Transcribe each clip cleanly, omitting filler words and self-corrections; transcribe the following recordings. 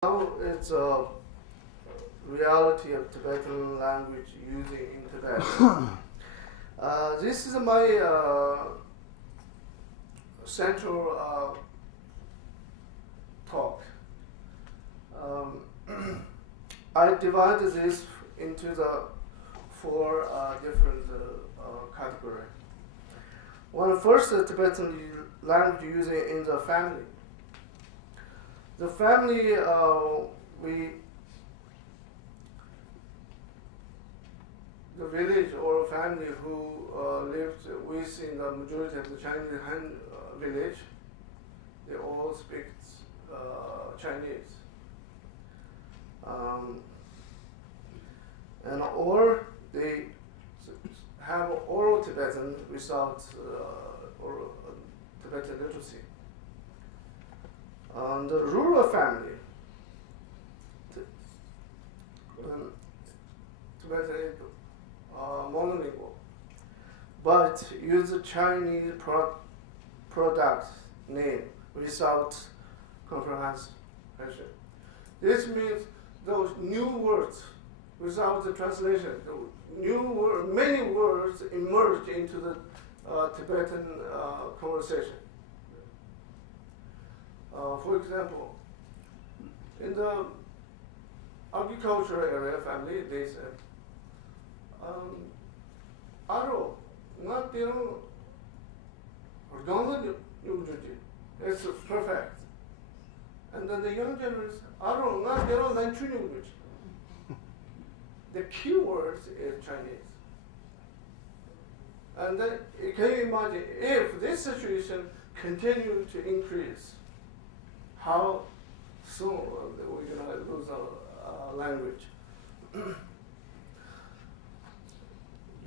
Now it's a reality of Tibetan language using in Tibet. This is my central talk. I divided this into the four different categories. One first, Tibetan language using in the family. The family the village or family who lived within the majority of the Chinese Han village, they all speak Chinese. And or they have oral Tibetan without oral Tibetan literacy. The rural family, Tibetan is monolingual, but use the Chinese product name without comprehension. This means those new words without the translation, many words emerge into the Tibetan conversation. For example, in the agricultural area family, they said, "Aro, not it's perfect." And then the young generation, "Aro, not the key word is Chinese. And then can you imagine if this situation continues to increase, how soon we're going to lose our language?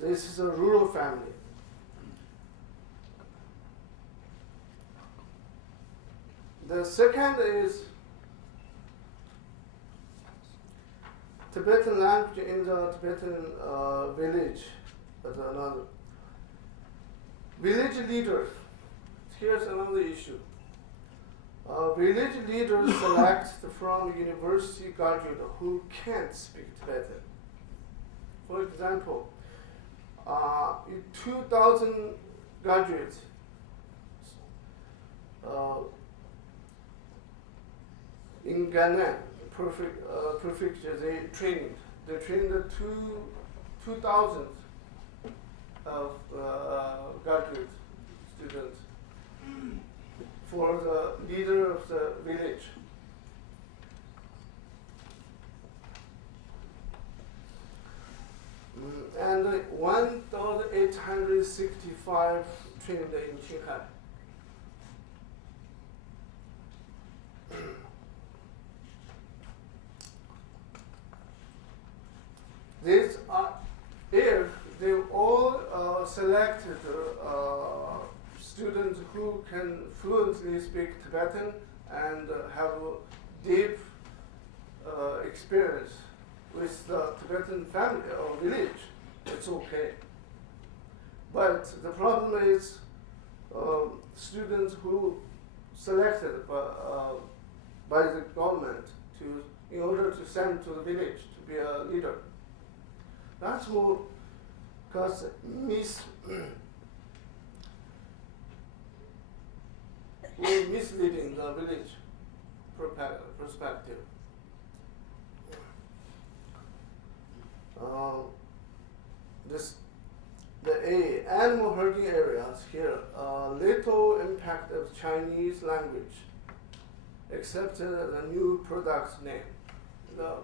This is a rural family. The second is Tibetan language in the Tibetan village. That's another. Village leaders. Here's another issue. Village leaders select from university graduates who can't speak Tibetan. For example, 2,000 graduates in Gannan prefecture, they trained the 2,000 of graduate students for the leader of the village. And 1,865 trained in Qinghai. These are, if they all selected students who can fluently speak Tibetan and have deep experience with the Tibetan family or village, it's okay. But the problem is students who selected by the government in order to send to the village to be a leader. That's what causes misleading the village perspective. The animal herding areas here, little impact of Chinese language, except the new product's name. The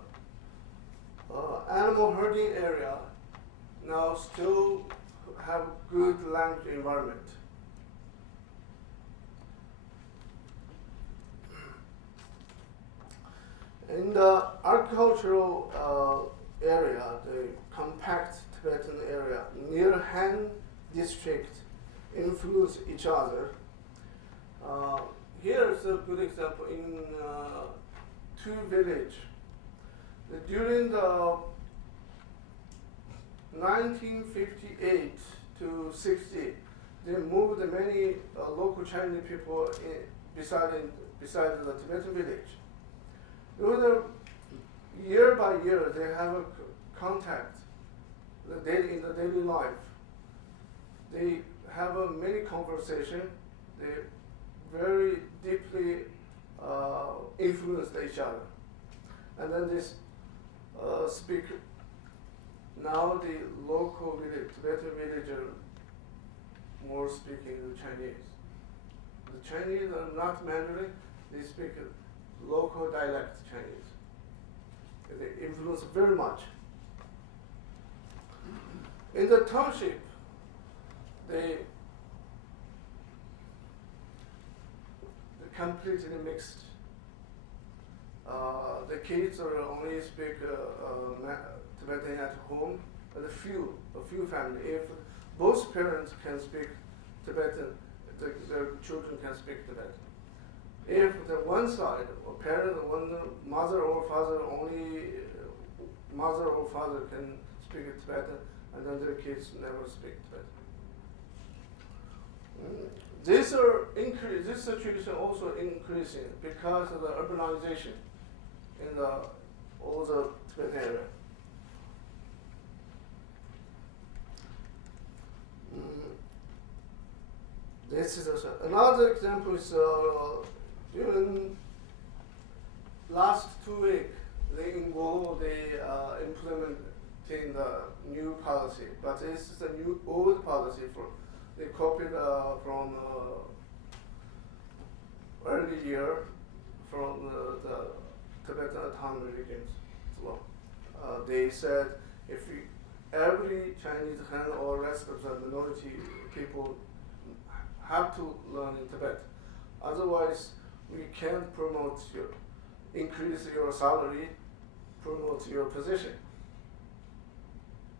animal herding area now still have good language environment. In the agricultural area, the compact Tibetan area near Han district influence each other. Here is a good example in two villages. During the 1958 to 60, they moved many local Chinese people beside the Tibetan village. Year by year, they have a contact in the daily life. They have many conversation. They very deeply influence each other. And then this speak. Now the local village, Tibetan villager more speaking Chinese. The Chinese are not Mandarin, they speak local dialect Chinese. They influence very much. In the township, they completely mixed. The kids are only speak Tibetan at home, but a few families. If both parents can speak Tibetan, their children can speak Tibetan. If the one side, or parent, one mother or father, only mother or father can speak Tibetan, and then their kids never speak Tibetan. This situation also increasing because of the urbanization in all the Tibetan area. This is another example. Is during last 2 weeks, they involved implementing the new policy, but this is a new old policy they copied from early year from the Tibetan autonomous regions law. They said if every Chinese Han or rest of the minority people have to learn in Tibet, otherwise we can't increase your salary, promote your position.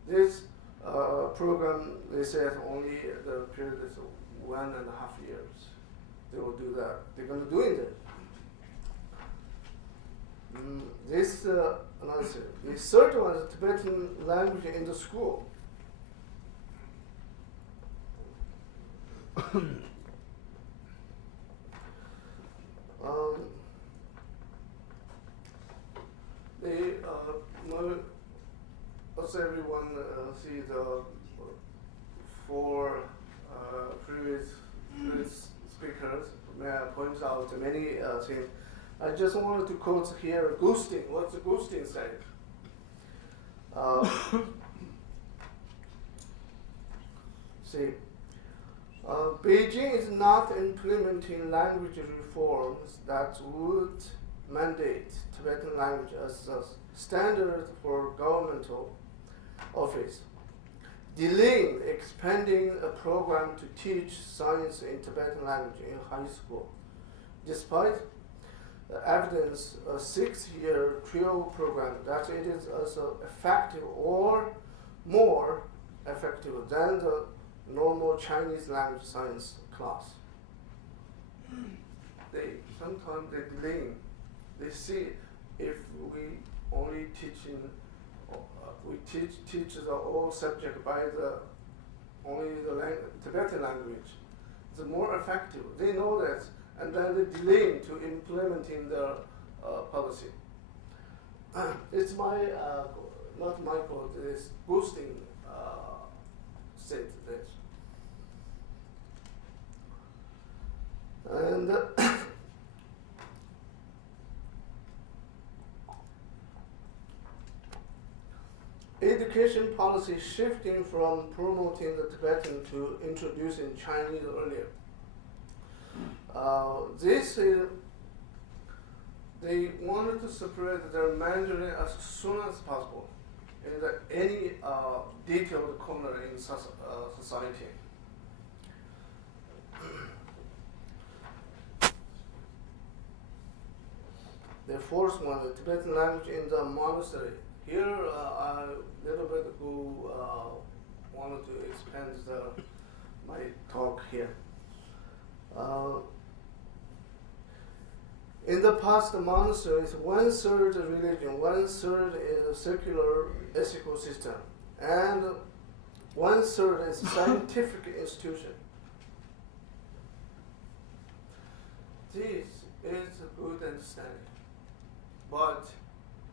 This program, they said only the period is 1.5 years. They will do that. They're going to do it. This another thing. The third one is Tibetan language in the school. As everyone see the 4 previous speakers points out many things. I just wanted to quote here Gustin. What's Gustin say? See, Beijing is not implementing language reforms that would mandate Tibetan language as a standard for governmental office, delaying expanding a program to teach science in Tibetan language in high school. Despite the evidence, a 6-year trial program that it is as effective or more effective than the normal Chinese language science class. Sometimes they delay. They see if we only teach the whole subject by only the Tibetan language, it's more effective. They know that, and then they delay to implementing the policy. It's not my quote. It's boosting said this. And education policy shifting from promoting the Tibetan to introducing Chinese earlier. They wanted to separate their Mandarin as soon as possible in any detailed corner in society. The fourth one, the Tibetan language in the monastery. Here, I little bit ago wanted to expand my talk here. In the past, the monastery is 1/3 religion, 1/3 is a secular ethical system, and 1/3 is scientific institution. This is a good understanding. But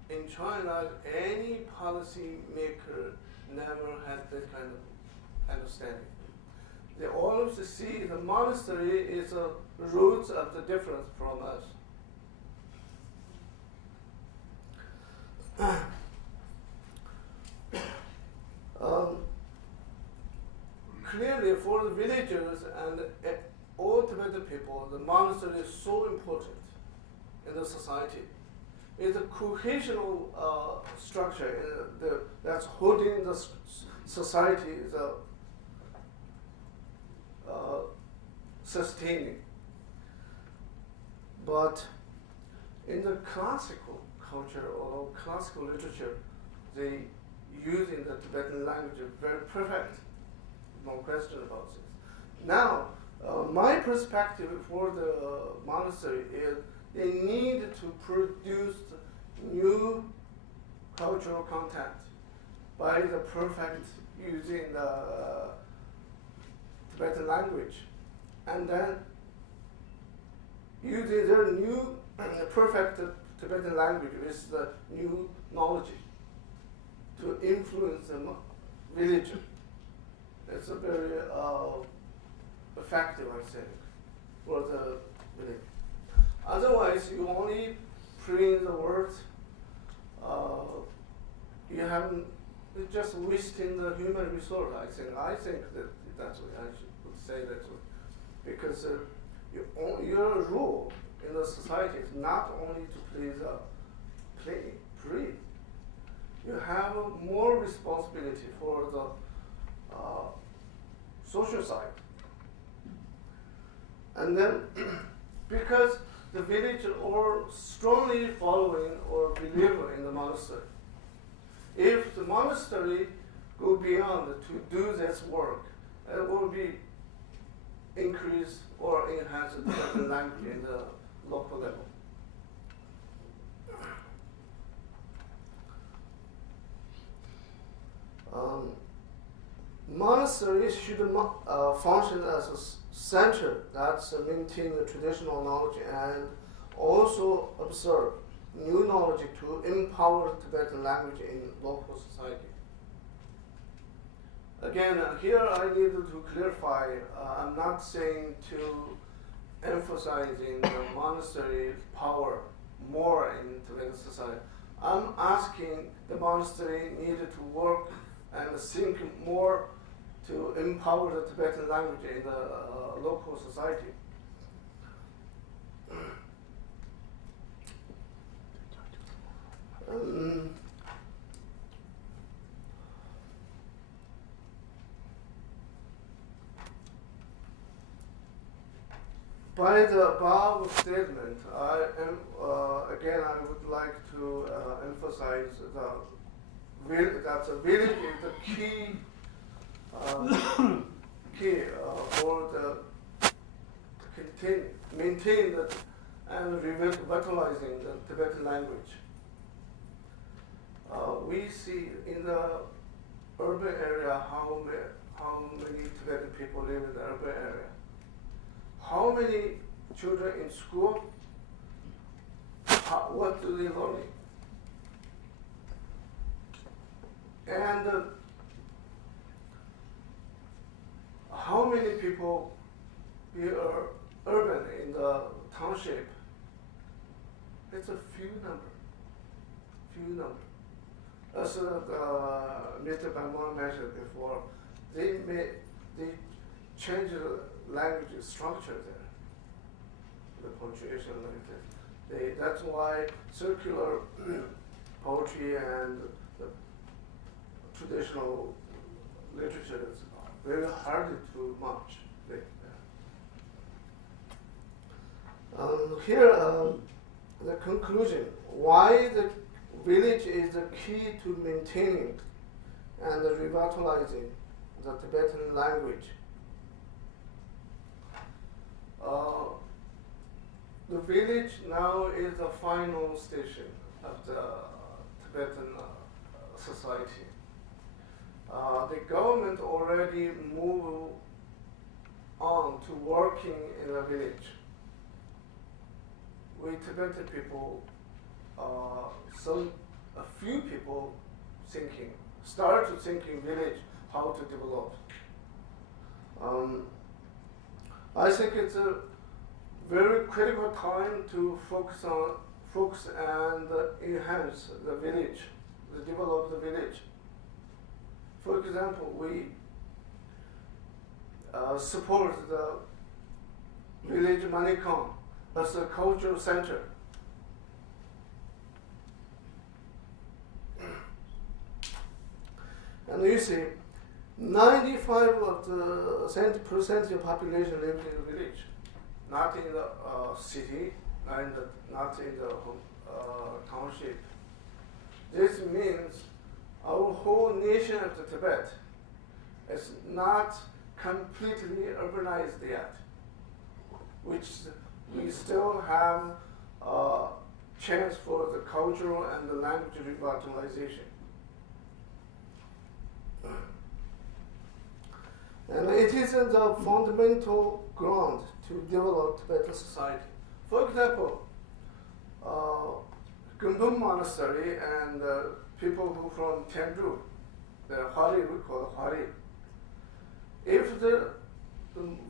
in China, any policy maker never had that kind of understanding. They always see the monastery is a roots of the difference from us. Clearly, for the villagers and all Tibetan people, the monastery is so important in the society. It's a cohesional structure that's holding the society, sustaining. But in the classical culture or classical literature, they use in the Tibetan language very perfect. No question about this. Now, my perspective for the monastery is they need to produce new cultural content by the perfect using the Tibetan language, and then using their new perfect Tibetan language with the new knowledge to influence the village. It's a very effective, I think, for the village. Otherwise, you only print the words. You haven't. It's just wasting the human resource. I think that that's what I should say that way, because your role in the society is not only to please breathe. You have more responsibility for the social side. And then, because the village are strongly following or believe in the monastery, if the monastery go beyond to do this work, it will be increase or enhance the Tibetan language in the local level. Monasteries should function as a center that's maintain the traditional knowledge and also observe new knowledge to empower Tibetan language in local society. Again, here I need to clarify, I'm not saying to emphasizing the monastery's power more in Tibetan society. I'm asking the monastery needed to work and think more to empower the Tibetan language in the local society. By the above statement, I would like to emphasize that the village is the key for the maintain and revitalizing the Tibetan language. We see in the urban area how many Tibetan people live in the urban area. How many children in school? What do they learn? And how many people are urban in the township? It's a few number. As Mr. Bamon mentioned before, they change the language structure there, the punctuation like this. That's why circular poetry and the traditional literature is very hard to match. Here, the conclusion: why the village is the key to maintaining and revitalizing the Tibetan language. The village now is the final station of the Tibetan society. The government already moved on to working in the village. We Tibetan people a few people started thinking village, how to develop. I think it's a very critical time to focus and enhance the village, develop the village. For example, we support the village Manikon as a cultural center. And you see, 95 of the percent of population lives in the village, not in the city, and not in the township. This means our whole nation of the Tibet is not completely urbanized yet, which we still have a chance for the cultural and the language revitalization. And it is the fundamental ground to develop Tibetan society. For example, Gumbum Monastery and people who from Tendu, the Hwari, we call it Hwari. If the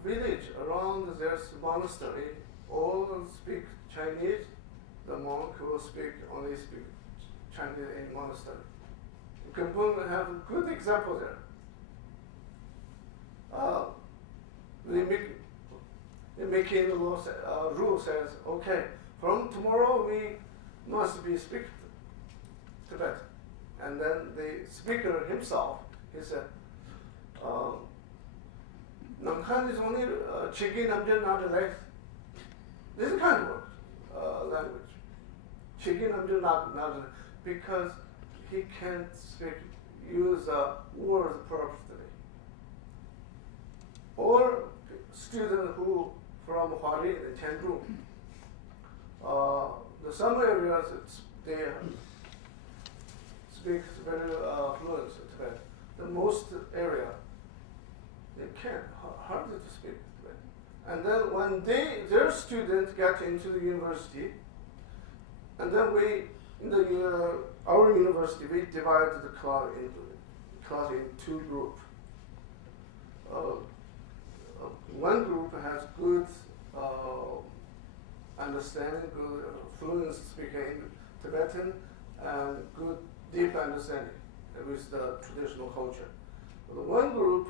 village around their monastery all speak Chinese, the monk will only speak Chinese in monastery. Gumbum have a good example there. The making rule says, okay, from tomorrow we must be speak Tibet. And then the speaker himself, he said, Nanghan is only Chigi Namjan not elect. This kind of language. Chigi Namjan not because he can't use words perfectly. Or students who from Hwari and Chendu, some areas they speak very fluent Tibet. The most area they can't, hardly to speak Tibet. And then when their students get into the university, and then in our university we divide the class in two groups. One group has good understanding, good fluent speaking in Tibetan, and good deep understanding with the traditional culture. The one group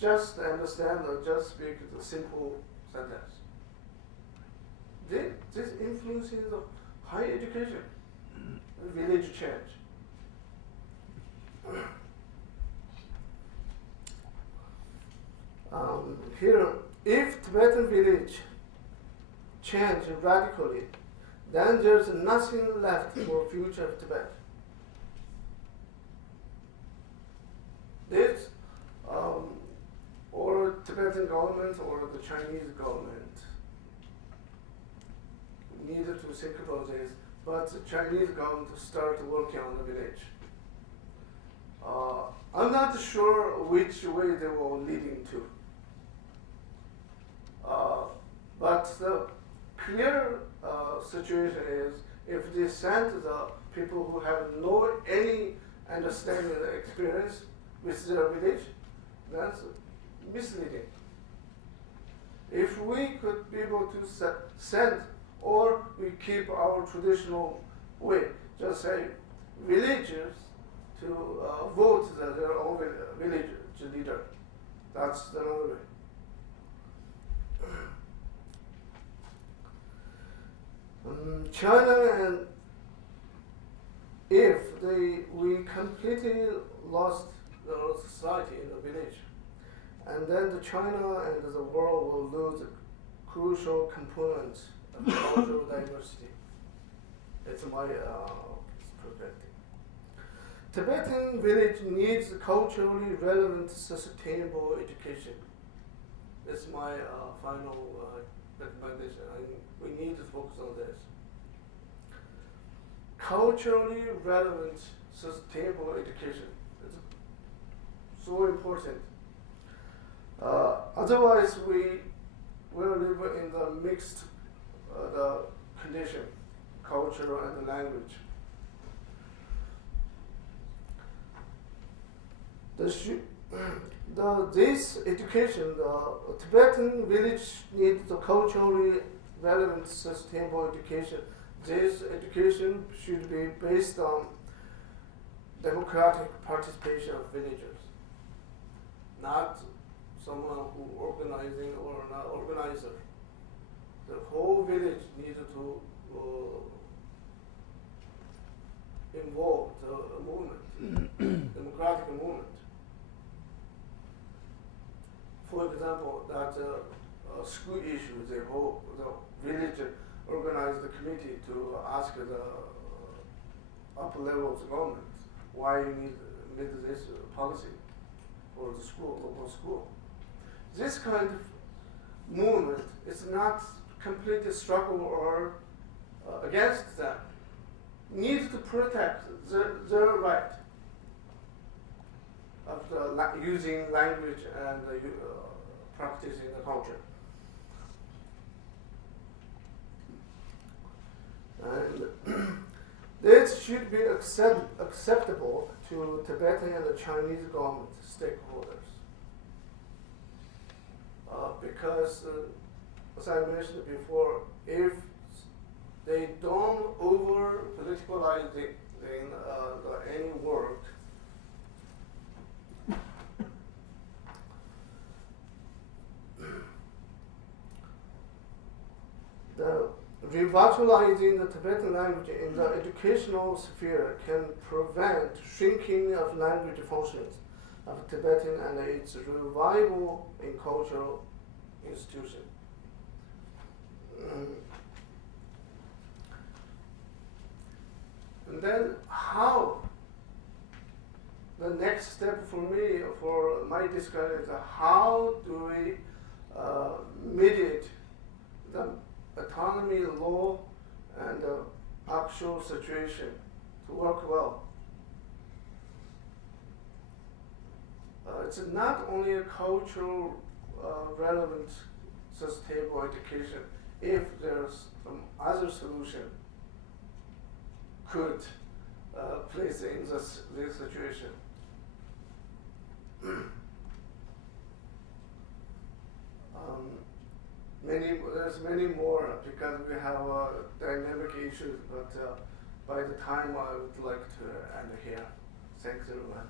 just understand or just speak the simple sentence. This influences the higher education, village change. Here, if Tibetan village change radically, then there's nothing left for future of Tibet. This, or Tibetan government or the Chinese government needed to think about this, but the Chinese government started working on the village. I'm not sure which way they were leading to. But the clear situation is if they send the people who have any understanding or experience with their village, that's misleading. If we could be able to send, or we keep our traditional way, just say villagers to vote their own village leader, that's the other way. China, and if we completely lost the society in the village, and then the China and the world will lose a crucial component of cultural diversity. It's my perspective. Tibetan village needs culturally relevant, sustainable education. That's my final recommendation. We need to focus on this. Culturally relevant, sustainable education. It's so important. Otherwise, we will live in the mixed the condition, culture and language. This education, the Tibetan village needs the culturally relevant, sustainable education. This education should be based on democratic participation of villagers, not someone who organizing or not organizer. The whole village needs to involve the movement, democratic movement. For example, that school issue, the village organized the committee to ask the upper level of the government why you need this policy for the school, local school. This kind of movement is not completely struggle or against them. Needs to protect their right of using language and practicing the culture. And this should be acceptable to Tibetan and the Chinese government stakeholders. Because, as I mentioned before, if they don't over politicalize any work, the revitalizing the Tibetan language in the educational sphere can prevent shrinking of language functions of Tibetan and its revival in cultural institutions. And then how? The next step for me, for my discussion, is how do we mediate the autonomy law and the actual situation to work well. It's not only a cultural relevant sustainable education. If there's some other solution could place in this situation. There's many more because we have dynamic issues, but by the time I would like to end here. Thanks everyone.